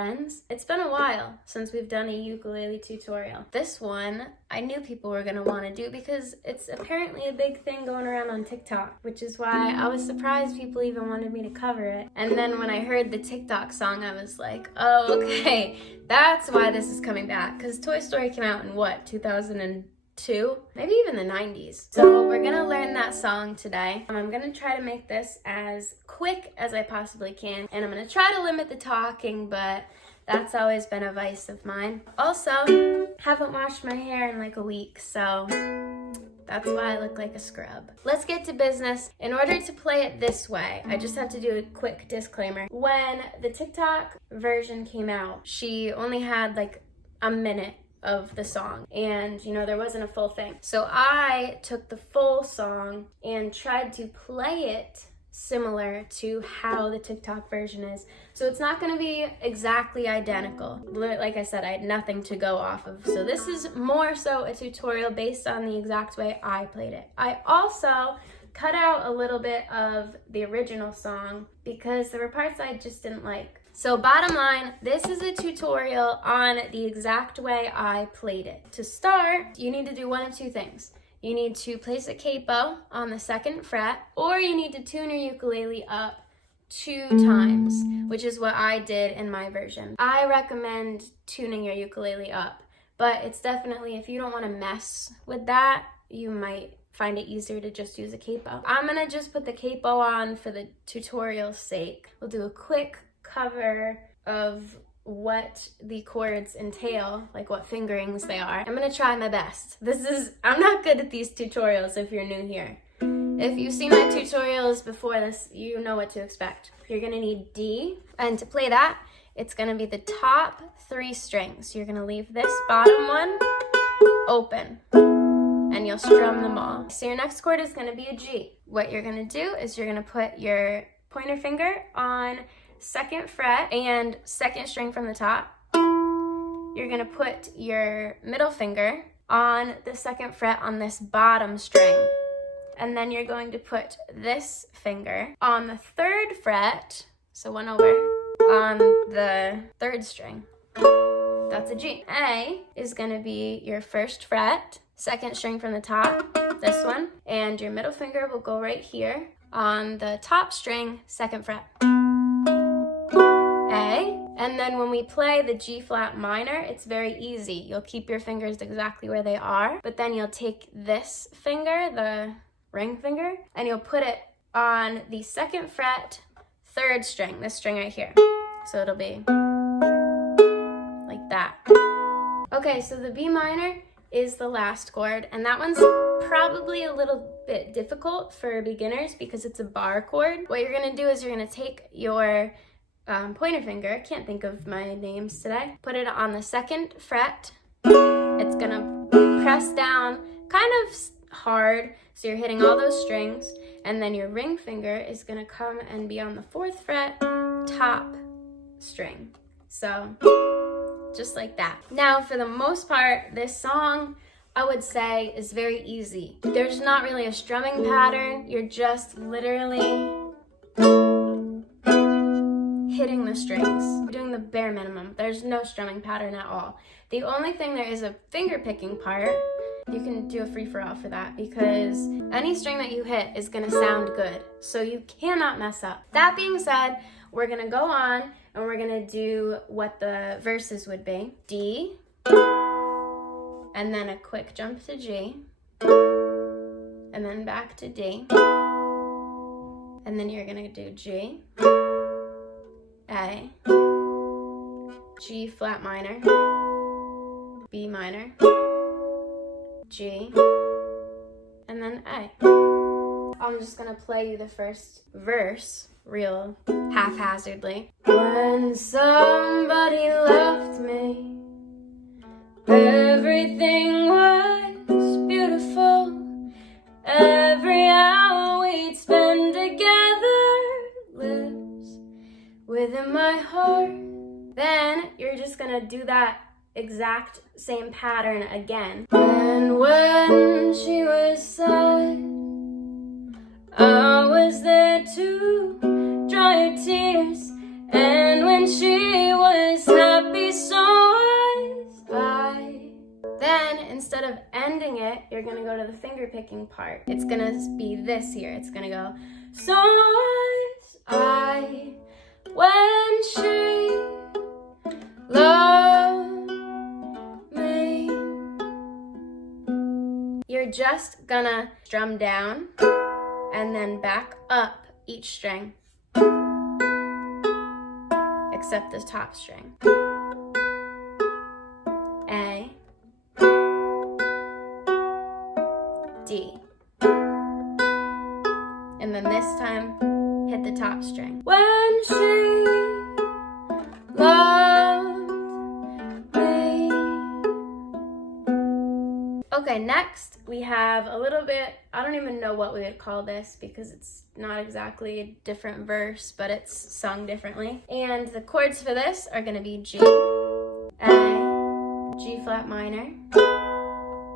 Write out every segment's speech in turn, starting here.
friends. It's been a while since we've done a ukulele tutorial. This one, I knew people were gonna wanna do because it's apparently a big thing going around on TikTok, which is why I was surprised people even wanted me to cover it. And then when I heard the TikTok song, I was like, oh, okay, that's why this is coming back. Because Toy Story came out in what, 2002? Maybe even the 90s. So we're gonna learn that song today. I'm gonna try to make this as quick as I possibly can, and I'm gonna try to limit the talking, but that's always been a vice of mine. Also, haven't washed my hair in like a week, so that's why I look like a scrub. Let's get to business. In order to play it this way, I just have to do a quick disclaimer. When the TikTok version came out, she only had like a minute of the song, and you know, there wasn't a full thing. So I took the full song and tried to play it similar to how the TikTok version is. So it's not gonna be exactly identical. Like I said, I had nothing to go off of. So this is more so a tutorial based on the exact way I played it. I also cut out a little bit of the original song because there were parts I just didn't like. So bottom line, this is a tutorial on the exact way I played it. To start, you need to do one of two things. You need to place a capo on the 2nd fret, or you need to tune your ukulele up 2 times, which is what I did in my version. I recommend tuning your ukulele up, but it's definitely, if you don't want to mess with that, you might find it easier to just use a capo. I'm gonna just put the capo on for the tutorial's sake. We'll do a quick cover of what the chords entail, like what fingerings they are. I'm gonna try my best. I'm not good at these tutorials if you're new here. If you've seen my tutorials before this, you know what to expect. You're gonna need D, and to play that, it's gonna be the top 3 strings. You're gonna leave this bottom one open, and you'll strum them all. So your next chord is gonna be a G. What you're gonna do is you're gonna put your pointer finger on 2nd fret and 2nd string from the top. You're gonna put your middle finger on the 2nd fret on this bottom string. And then you're going to put this finger on the 3rd fret, so one over, on the 3rd string. That's a G. A is gonna be your 1st fret, 2nd string from the top, this one, and your middle finger will go right here on the top string, 2nd fret. And then when we play the G flat minor, it's very easy. You'll keep your fingers exactly where they are, but then you'll take this finger, the ring finger, and you'll put it on the 2nd fret, 3rd string, this string right here. So it'll be like that. Okay, so the B minor is the last chord, and that one's probably a little bit difficult for beginners because it's a bar chord. What you're gonna do is you're gonna take your pointer finger, I can't think of my names today, put it on the 2nd fret. It's gonna press down kind of hard, so you're hitting all those strings, and then your ring finger is gonna come and be on the 4th fret, top string. So just like that. Now for the most part, this song, I would say, is very easy. There's not really a strumming pattern, you're just literally hitting the strings, doing the bare minimum. There's no strumming pattern at all. The only thing there is a finger picking part. You can do a free-for-all for that because any string that you hit is gonna sound good. So you cannot mess up. That being said, we're gonna go on and we're gonna do what the verses would be. D, and then a quick jump to G, and then back to D, and then you're gonna do G, A, G flat minor, B minor, G, and then A. I'm just gonna play you the first verse real haphazardly. When somebody left me, everything was beautiful. Every hour we'd spend together lives within my heart. Then you're just gonna do that exact same pattern again. And when she was sad, I was there to dry her tears. And when she was ending it, you're gonna go to the finger picking part. It's gonna be this here. It's gonna go, so was I when she loved me. You're just gonna strum down and then back up each string, except the top string. A, D. And then this time, hit the top string. When she loved me. Okay, next we have a little bit, I don't even know what we would call this because it's not exactly a different verse, but it's sung differently. And the chords for this are gonna be G, A, G flat minor,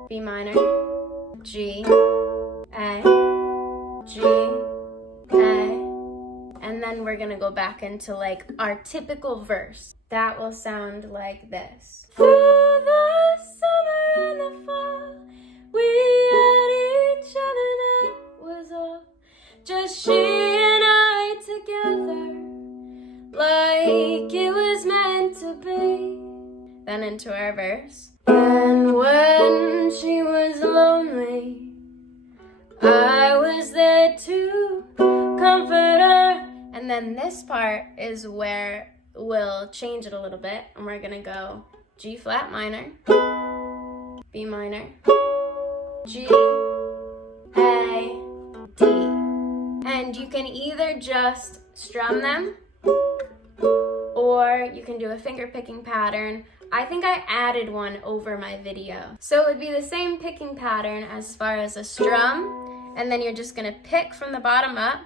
B minor, G, A, G, A, and then we're gonna go back into like our typical verse. That will sound like this. Through the summer and the fall, we had each other, that was all. Just she and I together, like it was meant to be. Then into our verse. And when she was lonely, I was there to comfort her. And then this part is where we'll change it a little bit, and we're gonna go G flat minor, B minor, G, A, D. And you can either just strum them, or you can do a finger picking pattern. I think I added one over my video. So it would be the same picking pattern as far as a strum, and then you're just gonna pick from the bottom up,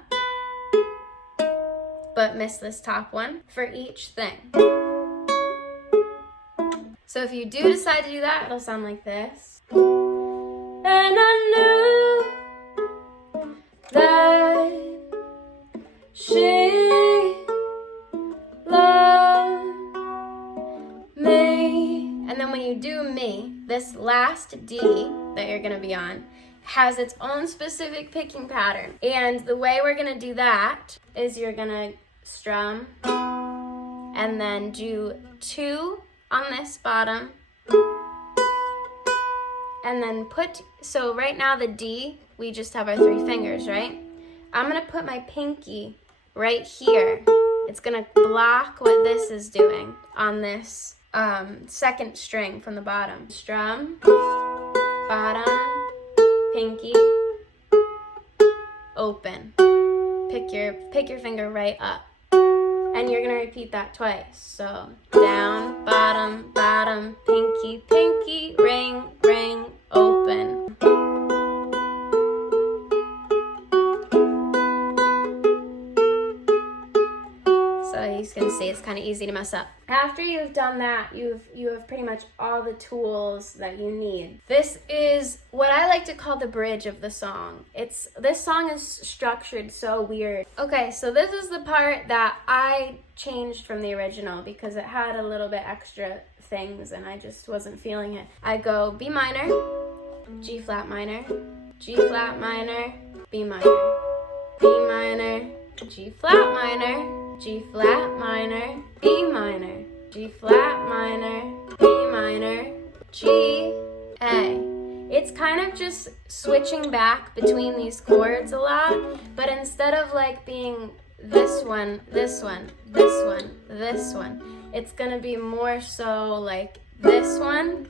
but miss this top one for each thing. So if you do decide to do that, it'll sound like this. And I knew that she loved me. And then when you do me, this last D that you're gonna be on has its own specific picking pattern. And the way we're gonna do that is you're gonna strum and then do 2 on this bottom, and then so right now the D, we just have our 3 fingers, right? I'm gonna put my pinky right here. It's gonna block what this is doing on this second string from the bottom. Strum, bottom, pinky, open. Pick your finger right up. And you're gonna repeat that twice. So down, bottom, bottom, pinky, pinky, ring, ring, open. So you can see it's kind of easy to mess up. After you've done that, you have pretty much all the tools that you need. This is what I like to call the bridge of the song. This song is structured so weird. Okay, so this is the part that I changed from the original because it had a little bit extra things and I just wasn't feeling it. I go B minor, G flat minor, G flat minor, B minor, B minor, G flat minor, G flat minor, B minor, G flat minor, B minor, G, A. It's kind of just switching back between these chords a lot, but instead of like being this one, this one, this one, this one, it's gonna be more so like this one,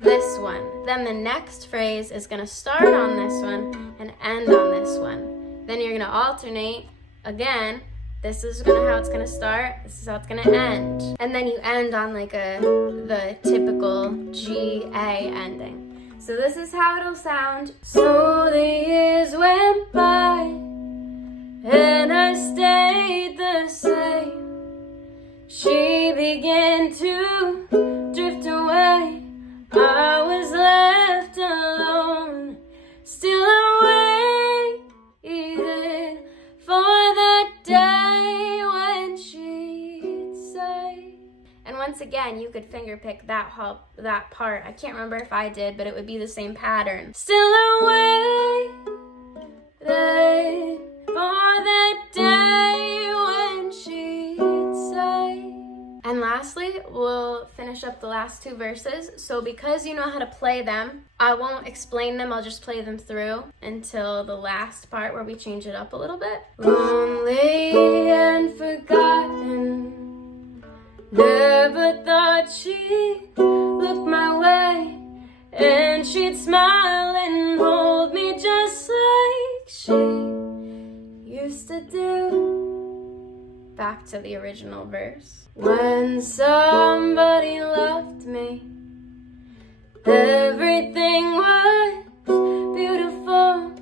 this one. Then the next phrase is gonna start on this one and end on this one. Then you're gonna alternate again. This is how it's gonna start, this is how it's gonna end. And then you end on like the typical G, A ending. So this is how it'll sound. So the years went by and I stayed the same. She began to drift away. I was left alone, still waiting for that day when she'd say. And once again, you could finger pick that part. I can't remember if I did, but it would be the same pattern. Still I waited for that day when she'd say. And lastly, we'll finish up the last two verses. So because you know how to play them, I won't explain them, I'll just play them through until the last part where we change it up a little bit. Lonely and forgotten, never thought she'd look my way, and she'd smile and hold me just like she used to do. Back to the original verse. When somebody loved me, everything was beautiful.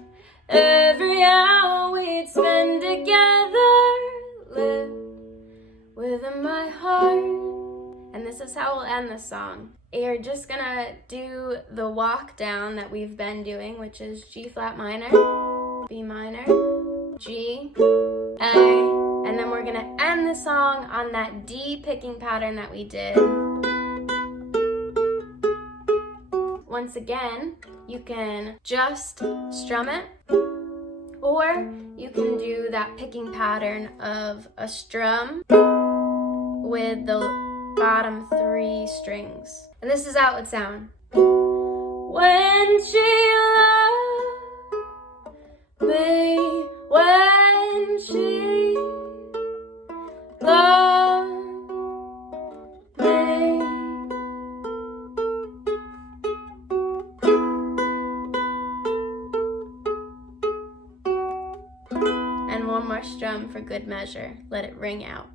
Every hour we'd spend together lived within my heart. And this is how we'll end the song. You're just gonna do the walk down that we've been doing, which is G flat minor, B minor, G, A, and then we're gonna end the song on that D picking pattern that we did. Once again, you can just strum it, or you can do that picking pattern of a strum with the bottom 3 strings. And this is how it would sound. When she loved me, when she loved me. And one more strum for good measure. Let it ring out.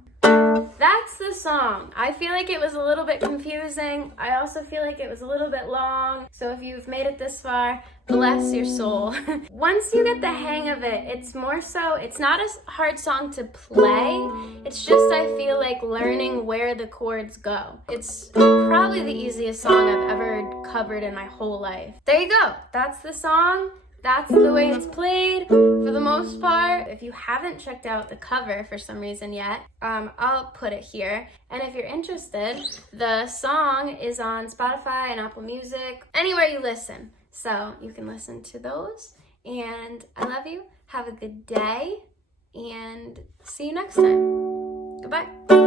That's the song. I feel like it was a little bit confusing. I also feel like it was a little bit long. So if you've made it this far, bless your soul. Once you get the hang of it, it's not a hard song to play. It's just, I feel like, learning where the chords go. It's probably the easiest song I've ever covered in my whole life. There you go. That's the song. That's the way it's played for the most part. If you haven't checked out the cover for some reason yet, I'll put it here. And if you're interested, the song is on Spotify and Apple Music, anywhere you listen. So you can listen to those. And I love you. Have a good day. And see you next time. Goodbye.